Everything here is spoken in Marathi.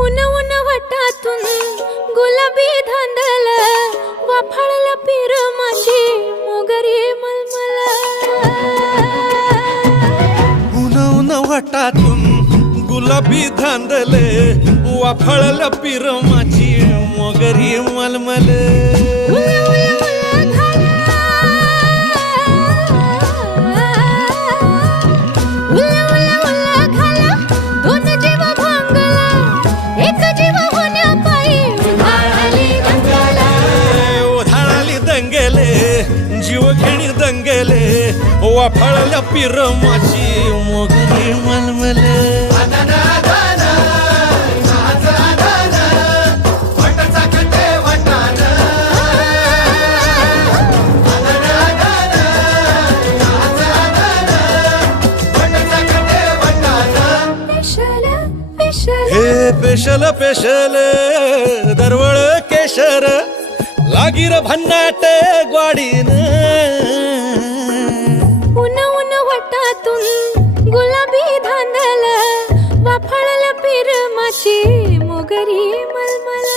उन उन वटातून गुलाबी धांदल वाफाळला पीर माझी मोगरी मलमल उन उन वटातून गुलाबी धांदले वाफाळला पीर माझी मोगरी मलमल जीव घेणी दंगेले वाफाळल्या पीर माझी मोगरी मलमल हे पेशल पेशल दरवळ केशर लागीर भन्नाट ग्वाडीन उन उन वटातून गुलाबी धांदल वाफाळला पीर माझी मोगरी मलमल